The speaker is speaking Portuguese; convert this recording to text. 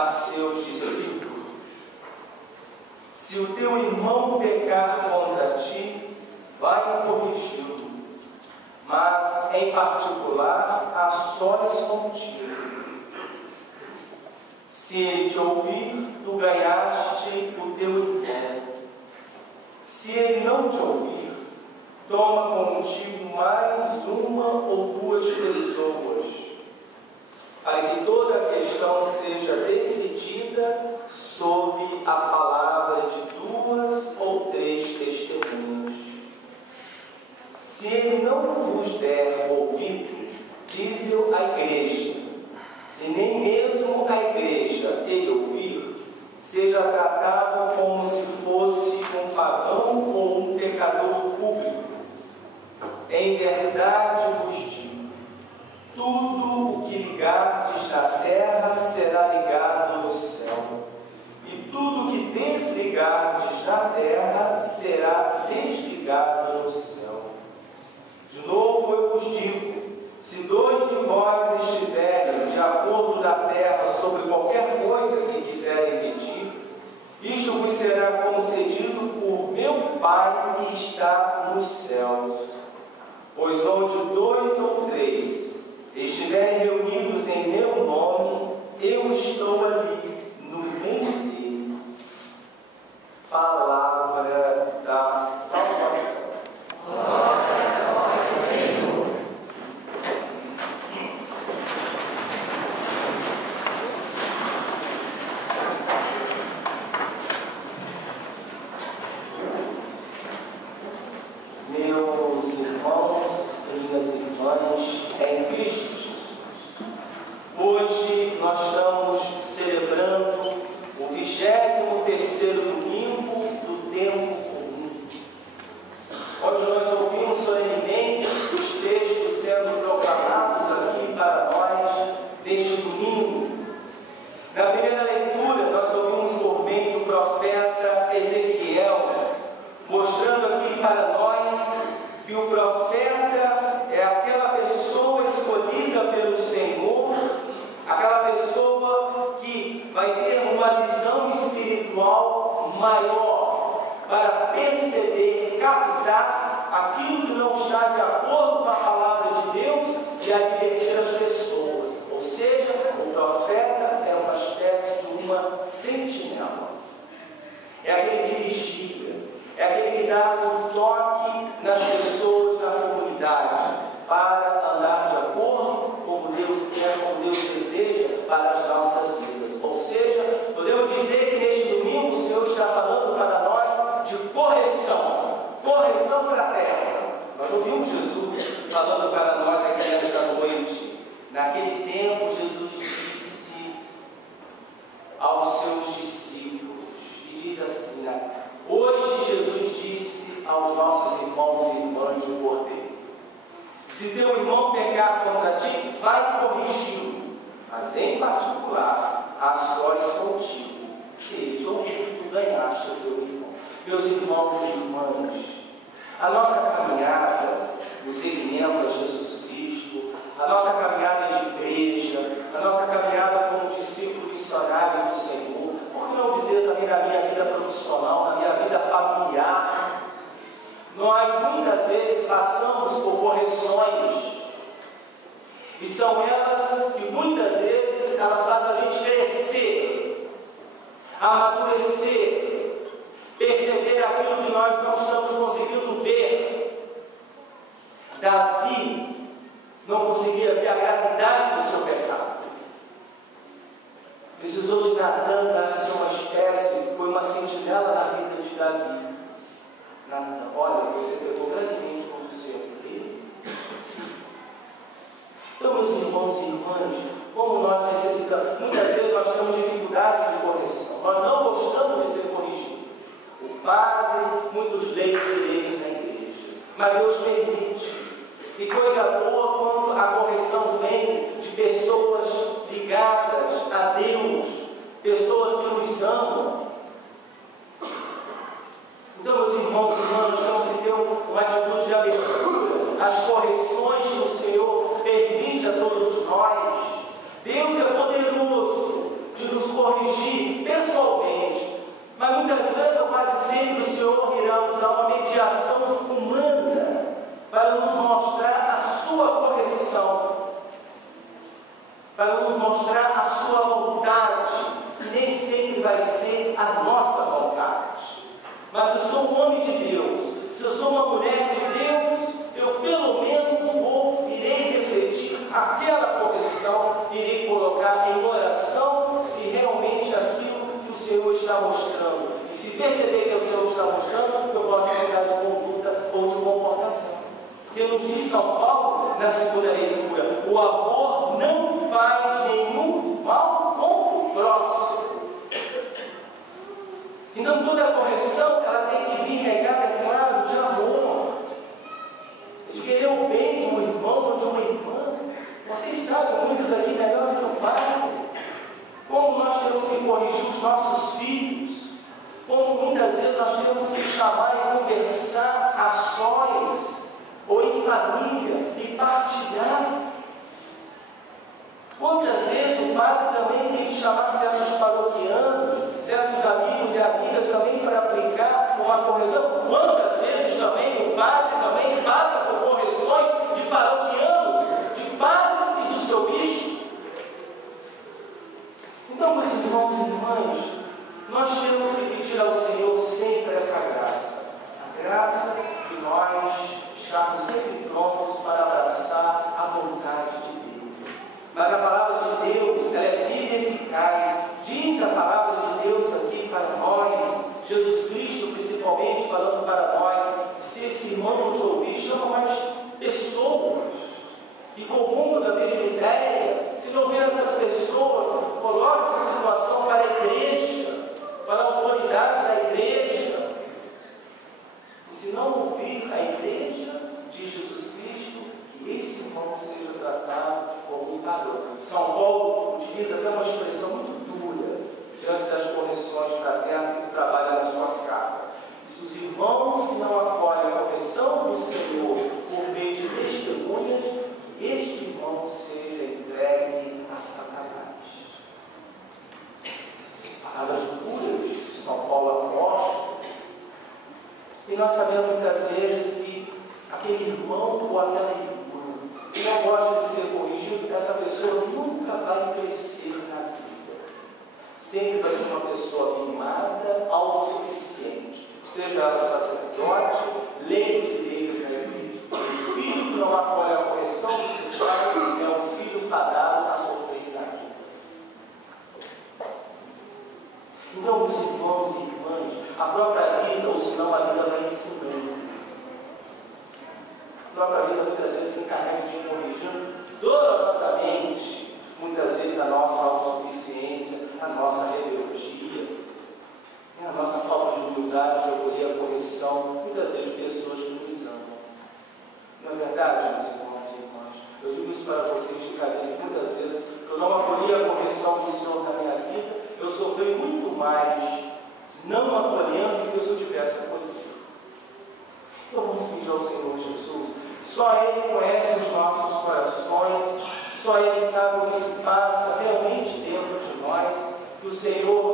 a seus discípulos: se o teu irmão pecar contra ti, vai corrigi-lo, mas em particular a sós contigo. Se ele te ouvir, tu ganhaste o teu irmão. Se ele não te ouvir, toma contigo mais uma ou duas pessoas, para que toda a questão seja decidida sob a palavra de 2 ou 3 testemunhas. Se ele não vos der ouvido, dize-o à igreja. Se nem mesmo a igreja ele ouvir, seja tratado como se fosse um pagão ou um pecador público. Em verdade vos digo: tudo o que ligardes na terra será ligado no céu, e tudo o que desligardes na terra será desligado no céu. De novo eu vos digo: se 2 de vós estiverem de acordo na terra sobre qualquer coisa que quiserem pedir, isto vos será concedido por meu Pai que está nos céus. Pois onde 2 ou 3 estiverem reunidos em meu nome, eu estou ali no meio deles. Palavra da salvação. Glória a vós, Senhor. Meus irmãos, minhas irmãs, em Cristo Jesus, hoje nós estamos celebrando o 23º domingo do tempo comum, onde nós ouvimos solenemente os textos sendo proclamados aqui para nós neste domingo. Na primeira leitura, nós ouvimos por meio do profeta Ezequiel, mostrando aqui para nós que o profeta é aquela pessoa escolhida pelo Senhor, aquela pessoa que vai ter uma visão espiritual maior para perceber, captar aquilo que não está de acordo com a palavra de Deus e advertir as pessoas. Ou seja, o profeta é uma espécie de uma sentinela. É aquele que vigia, é aquele que dá um toque nas pessoas da comunidade para andar de acordo com como Deus quer, como Deus deseja para as nossas vidas. Ou seja, podemos dizer que neste domingo o Senhor está falando para nós de correção fraterna. Nós ouvimos Jesus falando para nós aqui nesta noite. Naquele tempo Jesus disse aos seus discípulos, e diz assim, hoje Jesus disse aos nossos irmãos e irmãs do Cordeiro: se teu irmão pecar contra ti, vai corrigi-lo, mas em particular, a sós contigo, se ele te ouvir, tu ganhaste o teu irmão. Meus irmãos e irmãs, a nossa caminhada no seguimento a Jesus Cristo, a nossa caminhada de igreja, a nossa caminhada como discípulo missionário do Senhor, por que não dizer também na minha vida profissional, na minha vida familiar, nós muitas vezes passamos por correções, e são elas que muitas vezes elas fazem a gente crescer, amadurecer, perceber aquilo que nós não estamos conseguindo ver. Davi não conseguia ver a gravidade do seu pecado. Precisou de Natan dar-se uma espécie, foi uma sentinela na vida de Davi. Natan, olha, você pegou grandemente como o Senhor. Sim. Então, meus irmãos e irmãs, como nós necessitamos, muitas vezes nós temos dificuldade de correção, nós não gostamos de ser corrigidos. O padre, muitos leigos e leigas na igreja, mas Deus permite. E coisa boa quando a correção vem de pessoas ligadas a Deus, pessoas que nos amam. Então, meus irmãos e irmãs, temos que ter uma atitude de abertura às correções que o Senhor permite a todos nós. Deus é poderoso de nos corrigir sei que o Senhor irá usar uma mediação humana para nos mostrar a sua correção, para nos mostrar a sua vontade, que nem sempre vai ser a nossa vontade. Mas se eu sou um homem de Deus, se eu sou uma mulher de Deus, eu pelo menos irei refletir aquela correção, irei colocar em oração se realmente aquilo que o Senhor está mostrando. E se perceber que o Senhor está mostrando, eu posso mudar de conduta ou de comportamento. Porque nos diz São Paulo, na segunda leitura, o amor não faz nenhum mal com o próximo. Então toda a correção, ela tem que vir regada, é claro, de amor. De querer o bem de um irmão ou de uma irmã. Vocês sabem, muitos aqui melhor do que o pai, como nós temos que corrigir os nossos filhos, como muitas vezes nós temos que chamar e conversar a sós, ou em família, e partilhar. Quantas vezes o padre também tem que chamar certos paroquianos, certos amigos e amigas também para aplicar uma correção? Quantas vezes também o padre também passa por correções de paroquianos, de padres e do seu bicho? Então, meus irmãos e irmãs, nós temos que pedir ao Senhor sempre essa graça. A graça de nós estarmos sempre prontos para abraçar a vontade de Deus. Mas a palavra de Deus, ela é viva e eficaz. Diz a palavra de Deus aqui para nós, Jesus Cristo principalmente falando para nós, se esse irmão não te ouvir, chama mais pessoas que comungam da mesma ideia. Se não ver essas pessoas, coloque essa situação para a igreja, para a autoridade da igreja. E se não ouvir a igreja, diz Jesus Cristo, que esse irmão seja tratado como um padrão. São Paulo utiliza até uma expressão muito dura diante das correções fraternas que trabalham nas suas cartas. Se os irmãos que não acolhem a correção do Senhor por meio de testemunhas, este irmão seja entregue a Satanás. Palavras duras de São Paulo apóstolo. E nós sabemos muitas vezes que aquele irmão ou aquela irmã que não gosta de ser corrigido, essa pessoa nunca vai crescer na vida. Sempre vai ser uma pessoa mimada, autossuficiente. Seja ela sacerdote, leigos e leigos na igreja. O filho que não acolhe a correção dos seus pais é um filho fadado a sofrer na vida. Então, meus irmãos e irmãs, a própria vida, ou senão a vida vai ensinando. A própria vida muitas vezes se encarrega de corrigir dolorosamente, muitas vezes a nossa autossuficiência, a nossa rebeldia, a nossa falta de humildade de acolher a correção, muitas vezes de pessoas que nos amam. Não é verdade, meus irmãos e irmãs? Eu digo isso para vocês de carinho, muitas vezes eu não acolhi a correção do Senhor na minha vida, eu sofri muito mais não acolhendo do que se eu tivesse acolhido. Então vamos pedir ao Senhor Jesus. Só Ele conhece os nossos corações, só Ele sabe o que se passa realmente dentro de nós, que o Senhor